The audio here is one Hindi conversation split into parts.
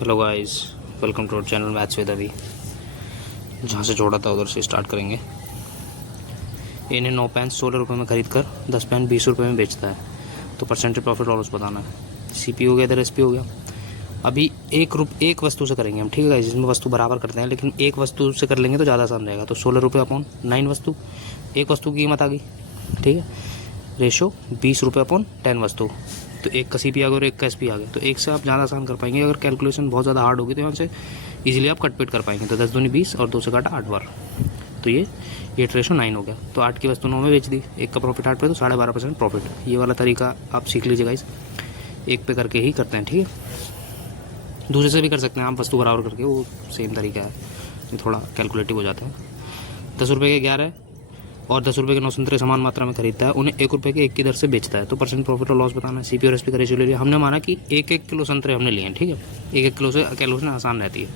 Hello guys, welcome to our channel maths with Abhi. जहाँ से छोड़ा था उधर से स्टार्ट करेंगे। इन्हें 9 पेन 16 रुपये में खरीद कर 10 पेन 20 रुपये में बेचता है, तो परसेंटेज प्रॉफिट लॉस बताना है। सीपी हो गया, इधर एसपी हो गया। अभी एक वस्तु से करेंगे हम, ठीक है, जिसमें वस्तु बराबर करते हैं, लेकिन एक वस्तु से कर लेंगे तो ज़्यादा आसान रहेगा। तो 16 रुपये अपॉन 9 वस्तु, एक वस्तु की कीमत आ गई, ठीक है। रेशो 20 रुपये अपॉन 10 वस्तु, तो एक का सीपी आ गया और एक का एसपी आ गया। तो एक से आप ज़्यादा आसान कर पाएंगे। अगर कैलकुलेशन बहुत ज़्यादा हार्ड होगी तो यहाँ से इजीली आप कट पेट कर पाएंगे। तो 10 दूनी 20 और 2 से काटा 8 बार, तो ये रेशो 9 हो गया। तो 8 की वस्तु 9 में बेच दी, एक का प्रॉफिट 8 पे, तो 12.5% प्रॉफिट। ये वाला तरीका आप सीख लीजिएगा, इस एक पे करके ही करते हैं, ठीक है। दूसरे से भी कर सकते हैं आप, वस्तु बराबर करके, वो सेम तरीका है, ये थोड़ा कैलकुलेटिव हो जाता है। 10 रुपये के 11 और 10 रुपये के 9 संतरे समान मात्रा में खरीदता है, उन्हें 1 रुपये के 1 की दर से बेचता है। तो परसेंट प्रॉफिट और लॉस बताना है। सीपी और एसपी का रेशियो ले लिया हमने। माना कि 1-1 किलो संतरे हमने लिए हैं, ठीक है। 1-1 किलो से कैलकुलेशन आसान रहती है।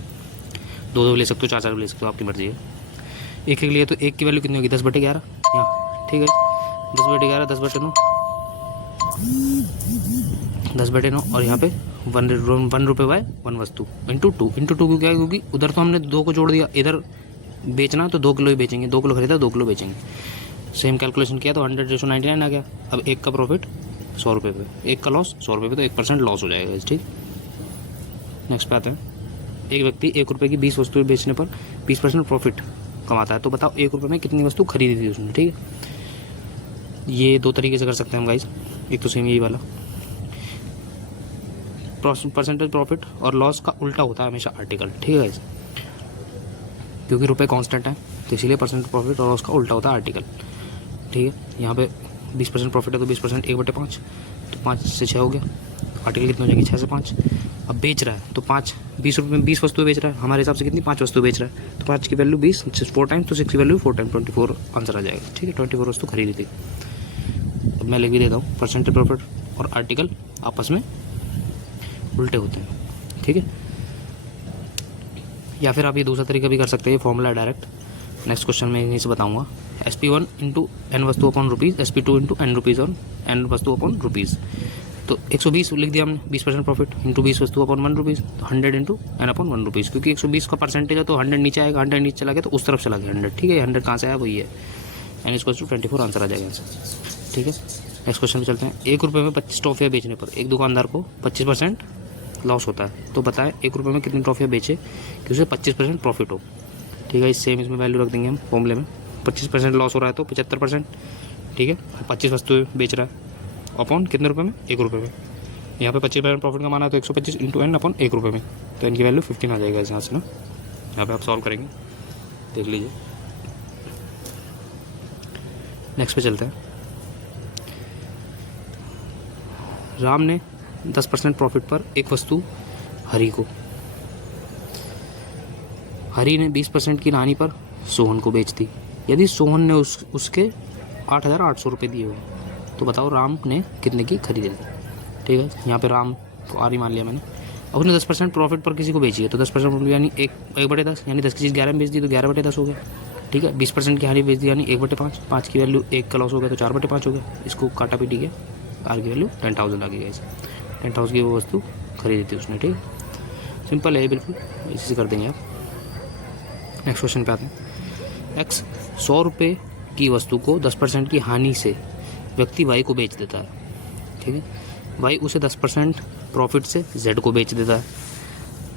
2-2 ले सकते हो, 4-4 ले सकते हो, आपकी मर्जी है। 1-1 लिए तो 1 की वैल्यू कितनी होगी? 10/11, ठीक है। 10/11, 10/9, 10/9, और यहाँ पे 1 रुपये बाय 1 वस्तु इंटू 2 क्यों क्या है? क्योंकि उधर तो हमने 2 को जोड़ दिया, इधर बेचना तो 2 किलो ही बेचेंगे। 2 किलो खरीदा, 2 किलो बेचेंगे। सेम कैलकुलेशन किया तो 100:99 आ गया। अब एक का प्रॉफिट 100 रुपये पे, एक का लॉस 100 रुपये पे, तो 1% लॉस हो जाएगा, ठीक। नेक्स्ट पे आते हैं। एक व्यक्ति 1 रुपये की 20 वस्तुएं बेचने पर 20% प्रॉफिट कमाता है। तो बताओ 1 रुपये में कितनी वस्तु खरीदी थी उसने, ठीक है। ये 2 तरीके से कर सकते हैं हम गाइस। एक तो सेम यही वाला, परसेंटेज प्रॉफिट और लॉस का उल्टा होता है हमेशा आर्टिकल, ठीक है गाइस। क्योंकि रुपए कांस्टेंट है, तो इसीलिए परसेंट प्रॉफिट और लॉस का उल्टा होता है आर्टिकल, ठीक है। यहाँ पे 20% प्रॉफिट है, तो 20% 1/5, तो 5 से 6 हो गया। आर्टिकल कितने हो जाएंगे? 6 से 5। अब बेच रहा है तो 20 रुपये में 20 वस्तुएं बेच रहा है। हमारे हिसाब से कितनी? 5 वस्तु बेच रहा है, तो 5 की वैल्यू 20, 4 टाइम, तो 6 की वैल्यू 4 टाइम, 24 आंसर आ जाएगा, ठीक है। 24 वस्तु खरीदी थी। अब मैं लिख भी देता हूँ, परसेंटेज प्रॉफिट और आर्टिकल आपस में उल्टे होते हैं, ठीक है। या फिर आप ये दूसरा तरीका भी कर सकते हैं, फॉर्मूला डायरेक्ट। नेक्स्ट क्वेश्चन में यहीं से बताऊंगा। SP1 इंटू n वस्तु upon rupees, SP2 into n rupees और n वस्तु अपॉन रुपीज़। तो 120 लिख दिया हमने, 20% प्रॉफिट इंटू 20 वस्तु अपॉन 1 रुपीज़, तो 100 इंटू n अपॉन 1 रुपीज़। क्योंकि 120 का परसेंटेज है तो 100 नीचे आएगा, 100 नीचे चला गया तो उस तरफ चला गया 100, ठीक है। 100 कहाँ से आया? वही है, n=24 आंसर आ जाएगा आंसर, ठीक है। नेक्स्ट क्वेश्चन पे चलते हैं। 1 रुपये में 25 टॉफियाँ बेचने पर एक दुकानदार को 25% लॉस होता है। तो बताएं 1 रुपये में कितनी ट्रॉफियाँ बेचे कि उसे 25% प्रॉफिट हो, ठीक है। सेम इसमें वैल्यू रख देंगे हम फॉर्मूले में। 25% लॉस हो रहा है तो 75%, ठीक है। 25 वस्तुएं बेच रहा है अपॉन कितने रुपये में? 1 रुपये में। यहाँ पे 25% प्रॉफिट कमाना है तो 125 इंटू n अपॉन 1 रुपये में, तो इनकी वैल्यू 15 आ जाएगा यहाँ से ना। यहाँ पे आप सॉल्व करेंगे, देख लीजिए। नेक्स्ट पे चलते हैं। राम ने 10% प्रॉफिट पर एक वस्तु हरी को, हरी ने 20% की रानी पर सोहन को बेच दी। यदि सोहन ने उसके 8,800 रुपये दिए हो, तो बताओ राम ने कितने की खरीदी थी, ठीक है। यहाँ पे राम को आरी मान लिया मैंने। अब उसने 10% प्रॉफिट पर किसी को बेची है, तो 10% प्रॉफिट यानी 1/10, यानी 10 की चीज़ 11 में बेच दी तो 11/10 हो गया, ठीक है। 20% की हारी बेच दी यानी 1/5, 5 की वैल्यू 1 का लॉस हो गया तो 4/5 हो गया। इसको काटा भी, ठीक है। आर की वैल्यू 10,000 आ गई, 10,000 की वो वस्तु खरीदी थी उसने, ठीक है। सिंपल है बिल्कुल, इसी से कर देंगे आप। नेक्स्ट क्वेश्चन पे आते हैं। एक्स 100 रुपये की वस्तु को 10% की हानि से व्यक्ति वाई को बेच देता है, ठीक है। वाई उसे 10% प्रॉफिट से जेड को बेच देता है।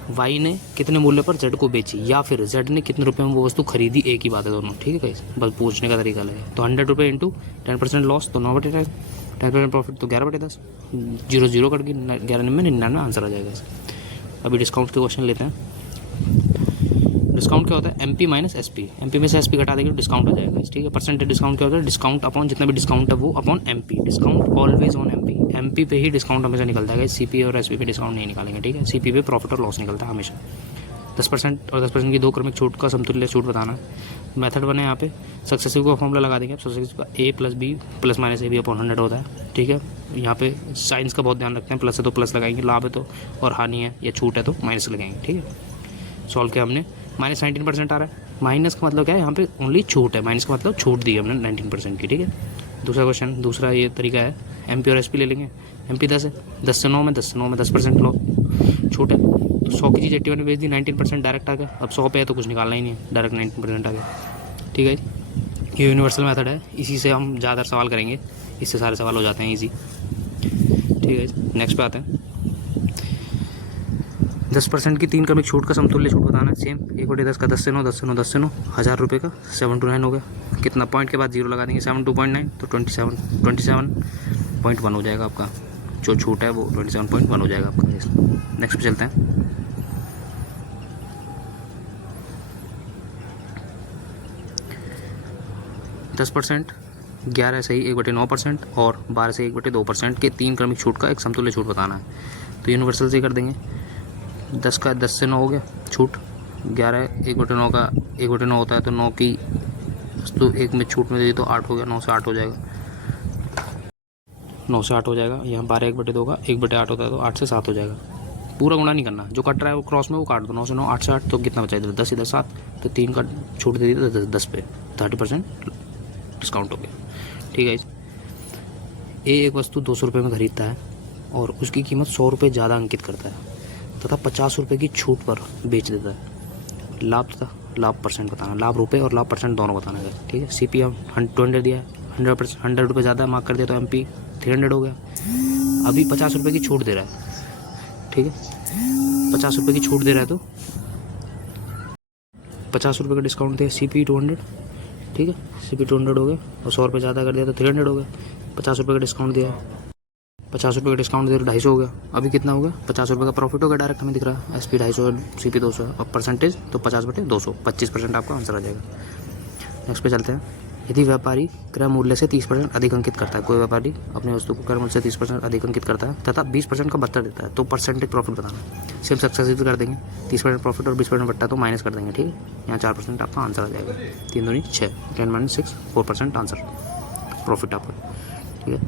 वाई ने कितने मूल्य पर जेड को बेची, या फिर जेड ने कितने रुपए में वो वस्तु खरीदी, एक ही बात है दोनों, ठीक है। बस पूछने का तरीका लगे। तो 100 रुपये इंटू 10% लॉस तो 9/10, 10% प्रॉफिट तो 11/10, 0 कट गई, 11 में 99 आंसर आ जाएगा। अभी डिस्काउंट के क्वेश्चन लेते हैं। डिस्काउंट क्या होता है? MP माइनस SP, MP में से SP घटा देंगे तो डिस्काउंट आ जाएगा, ठीक है। परसेंटेज डिस्काउंट क्या होता है? डिस्काउंट अपॉन जितना भी डिस्काउंट है वो upon MP। Discount always on MP पे ही डिस्काउंट हमेशा निकलता है। CP और SP पे डिस्काउंट नहीं निकालेंगे, ठीक है। CP पे प्रॉफिट और लॉस निकलता है हमेशा। 10% और 10% की 2 क्रमिक छूट का समतुल्य छूट बताना है। मेथड बने यहाँ पे, सक्सेसिव का फॉर्मूला लगा देंगे। सक्सेसिव का A + B + -AB अपॉन 100 होता है, ठीक है। यहाँ पे साइंस का बहुत ध्यान रखते हैं, प्लस है तो प्लस लगाएंगे, लाभ है तो, और हानि है या छूट है तो माइनस लगाएंगे, ठीक है। सॉल्व किया हमने, -19% आ रहा है। माइनस का मतलब क्या है? यहाँ पे ओनली छूट है, माइनस का मतलब छूट दी हमने 19% की, ठीक है। दूसरा क्वेश्चन, दूसरा ये तरीका है, MP और SP ले लेंगे। MP 10 है, 10 से 9 में 10% लो छूट है, तो 100 की चीज़ 81 में बेच दी, 19% डायरेक्ट आ गया। अब 100 पे है तो कुछ निकालना ही नहीं है, डायरेक्ट 19% आ गया। ठीक है, ये यूनिवर्सल मेथड है, इसी से हम ज़्यादा सवाल करेंगे, इससे सारे सवाल हो जाते हैं ईजी। ठीक है, नेक्स्ट पे आते हैं। 10% की 3 क्रमिक छूट का समतुल्य छूट बताना है। सेम 1/10 का 10 से 9, 10 से 9, 10 से 9, 1000 रुपये का 7 to 9 हो गया। कितना पॉइंट के बाद जीरो लगा देंगे, 7 to 0.9 तो 27.1 हो जाएगा आपका। जो छूट है वो 27.1 हो जाएगा आपका। नेक्स्ट पे चलते हैं। दस %, 11 से 1/9% और 12 से 1/2% के 3 क्रमिक छूट का एक समतुल्य छूट बताना है। तो यूनिवर्सल से कर देंगे। 10 का 10 से 9 हो गया छूट, 11 1/9 का 1/9 होता है, तो 9 की वस्तु एक में छूट में दे दी तो 8 हो गया, 9 से 8 हो जाएगा, 9 से 8 हो जाएगा। यहाँ 12 1/2 का 1/8 होता है, तो 8 से 7 हो जाएगा। पूरा गुणा नहीं करना, जो कट रहा है वो क्रॉस में वो काट दो। 9 से 9, 8 से 8, तो कितना बचा, 10 इधर 7, तो 3 का छूट दे दी तो 10 पे 30% डिस्काउंट हो गया। ठीक है, ये एक वस्तु 200 रुपये में खरीदता है और उसकी कीमत 100 रुपये ज़्यादा अंकित करता है तथा 50 रुपये की छूट पर बेच देता है। लाभ तथा लाभ परसेंट बताना, लाभ रुपये और लाभ परसेंट दोनों बताना है। ठीक है, CP हम 200 दिया है, 100 रुपये ज़्यादा मार्क कर दिया तो MP 300 हो गया। अभी 50 रुपये की छूट दे रहा है। ठीक है, 50 रुपये की छूट दे रहा है तो 50 रुपये का डिस्काउंट दिया, CP 200। ठीक है, CP 200 हो गया और 100 रुपये ज़्यादा कर दिया तो 300 हो गया। 50 रुपये का डिस्काउंट दिया, 50 रुपये का डिस्काउंट दिया तो 250 हो गया। अभी कितना हो गया, 50 रुपये का प्रॉफिट हो गया, डायरेक्ट हमें दिख रहा है। SP 250, CP 200 और परसेंटेज तो 50/200, 25% आपका आंसर आ जाएगा। नेक्स्ट पे चलते हैं। यदि व्यापारी क्रय मूल्य से 30% अधिक अंकित करता है, कोई व्यापारी अपने वस्तु को क्रय मूल्य से 30% अधिक अंकित करता है तथा 20% का भत्ता देता है, तो परसेंटेज प्रॉफिट बताना है। सेम सक्सेसिव कर देंगे, 30% प्रॉफिट और 20% भत्ता तो माइनस कर देंगे। ठीक है, यहाँ 4% आपका आंसर आ जाएगा। 3 दूनी 6, 10 - 6, 4% आंसर प्रॉफिट आपका। ठीक है,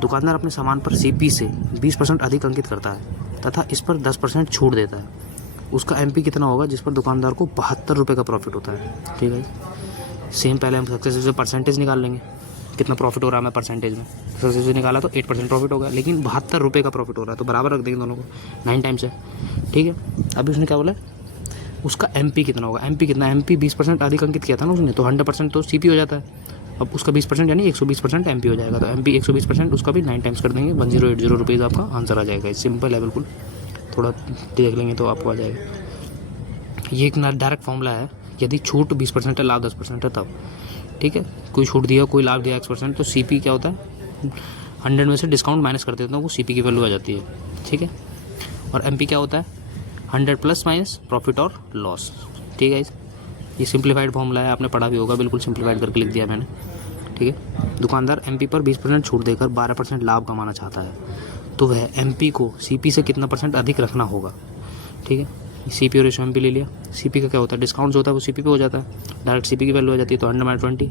दुकानदार अपने सामान पर CP से 20% अधिक अंकित करता है तथा इस पर 10% छूट देता है। उसका MP कितना होगा जिस पर दुकानदार को 72 रुपये का प्रॉफिट होता है। ठीक है, सेम पहले हम सक्सेसिव से परसेंटेज निकाल लेंगे, कितना प्रॉफिट हो रहा है हमें परसेंटेज में। सक्सेसिव से निकाला तो 8% प्रॉफिट होगा, लेकिन 72 रुपये का प्रॉफिट हो रहा है, तो बराबर रख देंगे दोनों को, 9 टाइम्स है। ठीक है, अभी उसने क्या बोला, उसका MP कितना होगा। MP कितना, MP 20% अधिक अंकित किया था ना उसने, तो 100% तो CP हो जाता है। अब उसका 20% यानी 120% MP हो जाएगा, तो MP 120%, उसका भी 9 टाइम्स कर देंगे, 1080 रुपीज़ आपका आंसर आ जाएगा। सिंपल है बिल्कुल, थोड़ा देख लेंगे तो आपको आ जाएगा। ये एक डायरेक्ट फॉर्मूला है, यदि छूट 20% है, लाभ 10% है तब। ठीक है, कोई छूट दिया, कोई लाभ दिया X%, तो CP क्या होता है, 100 में से डिस्काउंट माइनस कर देते हैं, वो CP की वैल्यू आ जाती है। ठीक है, और MP क्या होता है, 100 प्लस माइनस प्रॉफिट और लॉस। ठीक है, ये सिंप्लीफाइड फॉर्मूला है, आपने पढ़ा भी होगा, बिल्कुल सिंप्लीफाइड करके लिख दिया मैंने। ठीक है, दुकानदार MP पर 20% छूट देकर 12% लाभ कमाना चाहता है, तो वह MP को CP से कितना % अधिक रखना होगा। ठीक है, CP और रेशो MP ले लिया। CP का क्या होता है, डिस्काउंट जो होता है वो CP पे हो जाता है, डायरेक्ट CP की वैल्यू आ जाती है, तो 100 - 20।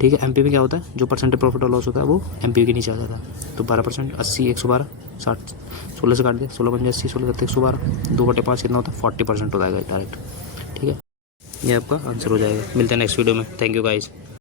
ठीक है, MP में क्या होता है, जो परसेंटेज प्रॉफिट और लॉस होता है वो MP के नीचे आ जाता है, तो 12%, 80 112, 60 16 से काट दिया, 16 × 80, 16 × 7 112, 2/5 कितना होता है, 40% हो जाएगा डायरेक्ट। ठीक है, ये आपका आंसर हो जाएगा। मिलते हैं नेक्स्ट वीडियो में। Thank you guys.